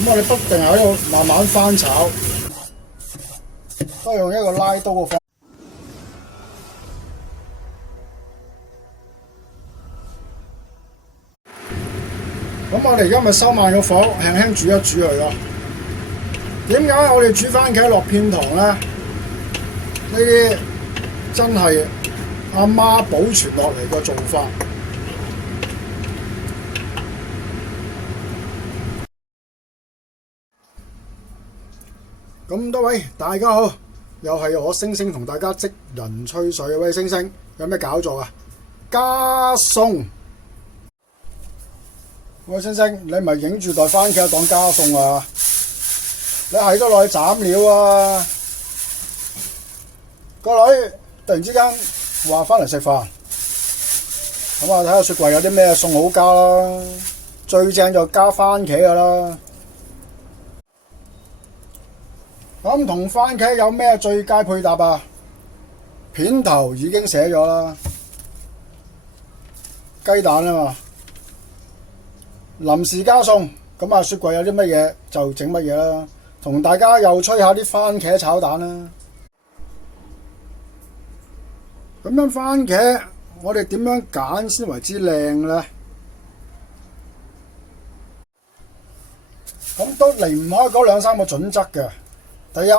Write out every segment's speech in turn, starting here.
咁我哋不定喺度慢慢翻炒，都係用一個拉刀嘅方。咁我哋而家咪收慢個火，輕輕煮一煮佢咯。點解我哋煮番茄落片糖咧？呢啲真係阿媽保存落嚟嘅做法。咁多位大家好，又係我星星同大家職人吹水。喂，星星有咩搞作啊？加餸！喂，星星，你咪影住袋番茄當加餸啊？你係都落去斬料啊！個女突然之間話翻嚟食飯，咁啊睇下雪櫃有啲咩餸好加啦。最正就加番茄噶啦。咁同番茄有咩最佳配搭啊？片頭已經寫咗啦，雞蛋啊嘛。臨時加餸，咁啊雪櫃有啲乜嘢就整乜嘢啦。同大家又吹下啲番茄炒蛋啦。咁樣番茄我哋點樣揀先為之靚呢？咁都離唔開嗰兩三個準則嘅。第一，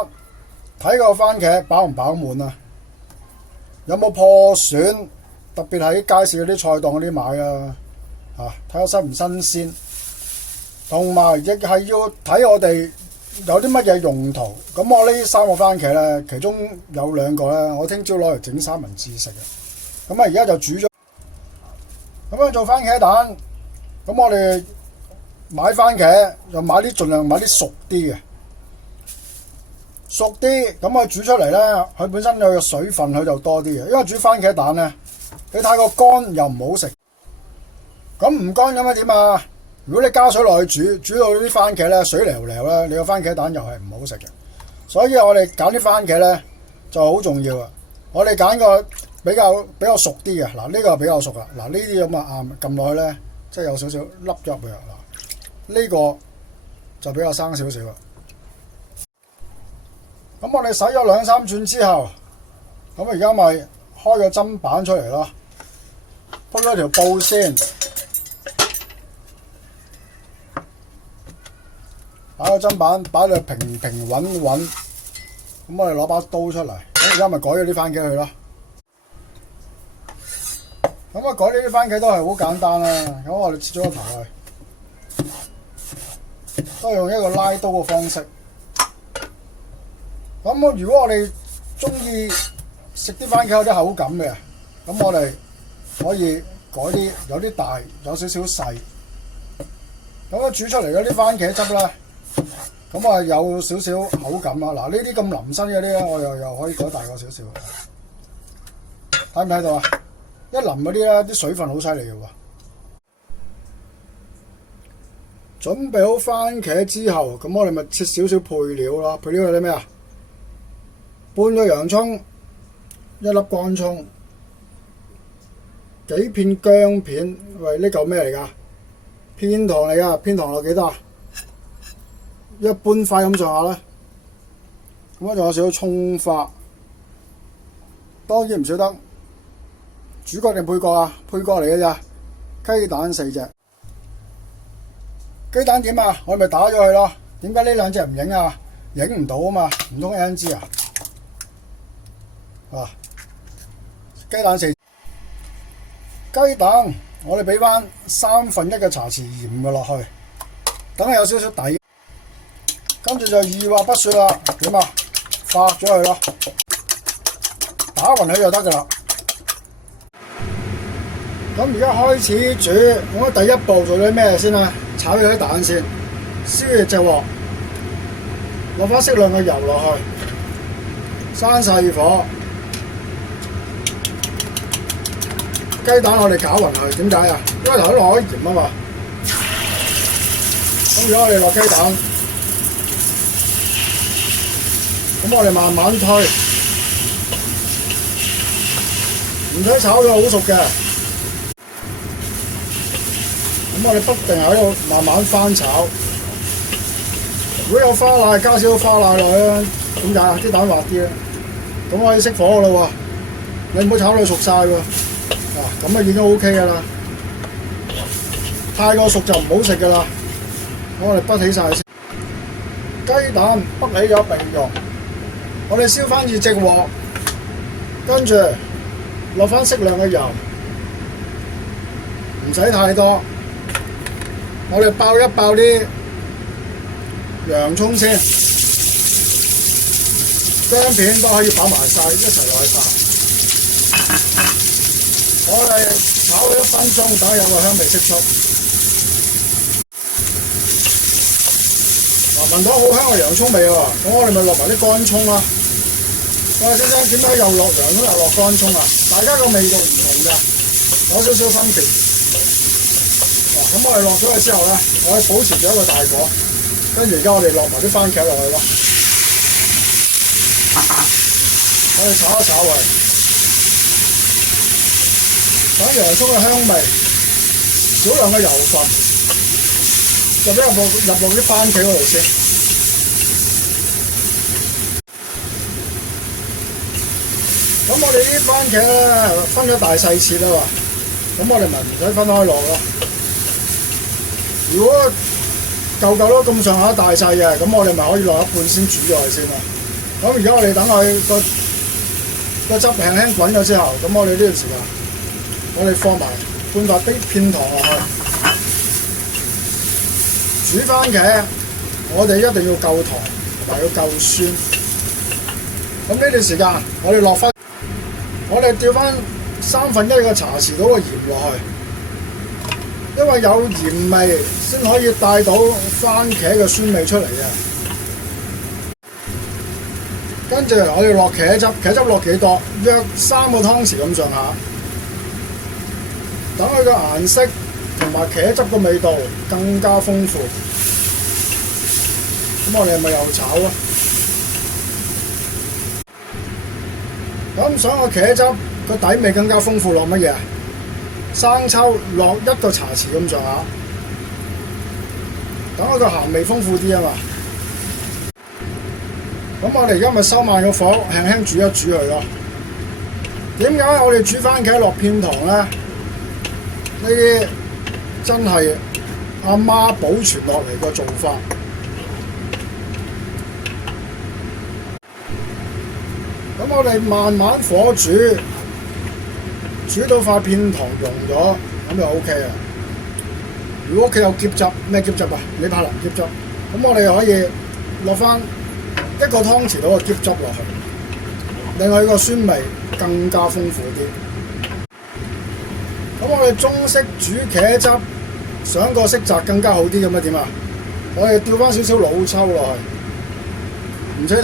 睇個番茄飽唔飽滿啊，有冇破損，特別喺街市嗰啲菜檔嗰啲買啊，睇下新唔新鮮，同埋亦係要睇我哋有啲乜嘢用途。咁我呢三個番茄咧，其中有兩個咧，我聽朝攞嚟整三文治食嘅。咁啊，而家就煮咗。咁樣做番茄蛋，咁我哋買番茄就買啲盡量買啲熟啲嘅。熟啲，咁佢煮出嚟咧，佢本身有個水分，佢就多啲嘅。因為煮番茄蛋咧，你太過乾又唔好食。咁唔乾咁啊點啊？如果你加水落去煮到啲番茄咧水流流咧，你個番茄蛋又係唔好食嘅。所以我哋揀啲番茄咧就好重要啊！我哋揀個比較熟啲嘅，嗱呢個比較熟啦。嗱呢啲咁啊撳落去咧，即係有少少凹咗入去啦。呢個就比較生少少啦。咁我哋洗咗兩三轉之後，咁而家咪開個砧板出嚟咯，鋪咗條布先，擺個砧板擺到平平穩穩，咁我哋攞把刀出嚟，咁而家咪改咗啲番茄去咯。咁啊改呢啲番茄都係好簡單啦，咁我哋切咗個頭去，都係用一個拉刀嘅方式。咁如果我哋中意食啲番茄有啲口感嘅，咁我哋可以改啲有啲大，有少少細。咁煮出嚟嗰啲番茄汁咧，咁啊有少少口感啊。嗱呢啲咁腍身嗰啲咧，我又可以改大個少少。睇唔睇到啊？一腍嗰啲咧，啲水分好犀利嘅喎。準備好番茄之後，咁我哋咪切少少配料咯。配料係啲咩啊？半個洋葱，一粒乾葱，幾片薑片。喂，呢嚿咩嚟㗎？片糖嚟㗎，片糖落幾多啊？一般塊咁上下啦。咁啊，仲有少少葱花，當然唔少得。主角定配角啊？配角嚟嘅咋？雞蛋4隻。雞蛋點啊？我咪打咗佢咯。點解呢兩隻唔影啊？影唔到啊嘛，唔通 NG 啊？雞蛋4，雞蛋我哋俾翻1/3嘅茶匙鹽嘅落去，等佢有少少底，跟住就二話不說啦，點啊？發咗佢咯，打勻佢就得噶啦。咁而家開始煮，咁第一步做咗咩先啊？炒咗啲蛋先，燒熱隻鑊，落翻適量嘅油落去，閂細火。雞蛋我哋攪勻佢，點解啊？因為頭先落咗鹽啊嘛。咁如果我哋落雞蛋，咁我哋慢慢推，唔使炒到好熟嘅。咁我哋不定喺度慢慢翻炒，如果有花奶，加少少花奶落去啦。點解啊？啲蛋滑啲啊，咁可以熄火噶啦喎。你唔好炒到熟晒喎。嗱，咁啊已經 OK 噶啦。太過熟就唔好食噶啦。我哋滗起晒先。雞蛋滗起咗備用。我哋燒翻熱直鑊，跟住落翻適量嘅油，唔使太多。我哋爆一爆啲洋葱先，薑片都可以擺埋晒，一齊落去爆。我哋炒佢1分鐘，等有個香味釋出。嗱，聞到好香嘅洋葱味喎，咁我哋咪落埋啲乾葱啦。喂，先生，點解又落洋葱又落乾葱啊？大家個味道唔同㗎，有少少分別。咁我哋落咗去之後咧，我哋保持咗一個大火，跟住而家我哋落埋啲番茄落去咯，我哋炒一炒佢，等洋葱嘅香味，少量嘅油分，入落啲番茄嗰度先。咁我哋啲番茄咧分咗大細切啊嘛，咁我哋咪唔使分開落咯。如果嚿嚿都咁上下大細嘅，咁我哋咪可以落一半先煮咗佢先啦。咁而家我哋等佢個汁輕輕滾咗之後，咁我哋呢段時間，我哋放埋半塊片糖落去。煮番茄，我哋一定要夠糖同埋要夠酸。咁呢段時間，我哋調翻1/3個茶匙到個鹽落去。因為有鹽味先可以帶到番茄嘅酸味出嚟嘅。跟住我哋落茄汁，茄汁落幾多？約3個湯匙咁上下。等佢個顏色同埋茄汁嘅味道更加豐富。咁我哋咪又炒啊！咁想個茄汁個底味更加豐富，落乜嘢？生抽落1個茶匙咁上下，等佢個鹹味豐富啲啊嘛。咁我哋而家咪收慢個火，輕輕煮一煮佢咯。點解我哋煮番茄落片糖咧？呢啲真係阿媽保傳落嚟嘅做法。咁我哋慢慢火煮。煮到塊片糖溶咗，咁就 OK 啦。如果屋企有喼汁，咩喼汁啊？李柏林喼汁，咁我哋可以落翻1個湯匙到嘅喼汁落去，令佢個酸味更加豐富啲。咁我哋中式煮茄汁，想個色澤更加好啲，咁啊點啊？我哋調翻少少老抽落去，唔使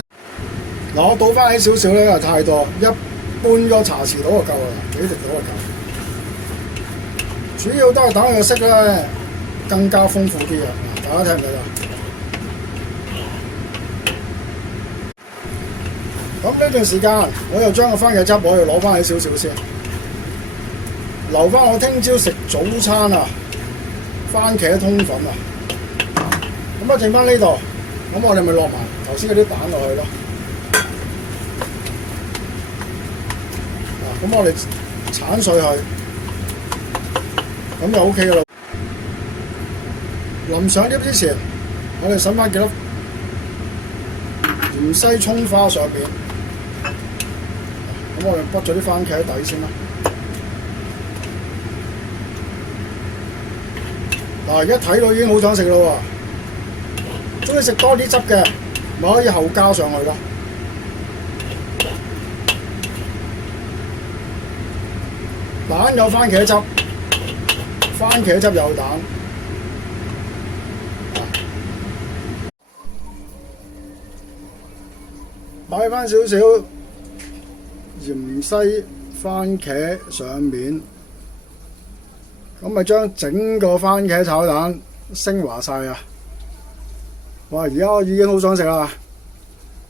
嗱，我倒翻起少少咧，又太多，半個茶匙到就夠啦，幾滴到就夠。主要都係等佢個色咧更加豐富啲嘅，大家睇唔睇到？咁呢段時間，我又將個番茄汁我又攞翻起少少先，留翻我聽朝食早餐啊，番茄通粉啊。咁啊，剩翻呢度，咁我哋咪落埋頭先嗰啲蛋落去咯。咁我哋剷碎佢，咁就 OK 噶啦。臨上碟之前，我哋揼翻幾粒芫茜葱花上面。咁我哋滗咗啲番茄喺底先啦。嗱，而家睇到已經好想食咯喎！中意食多啲汁嘅，咪可以後加上去咯。蛋有番茄汁，番茄汁有蛋，擺翻少少芫茜番茄上面，咁咪將整個番茄炒蛋升華晒啊！哇！而家我已經好想食啦。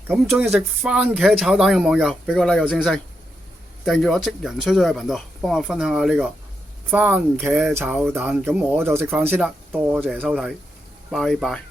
咁中意食番茄炒蛋嘅網友，俾個 like 有聲聲。訂閱我職人吹水嘅頻道，幫我分享下呢個番茄炒蛋。咁我就食飯先啦，多謝收睇，拜拜。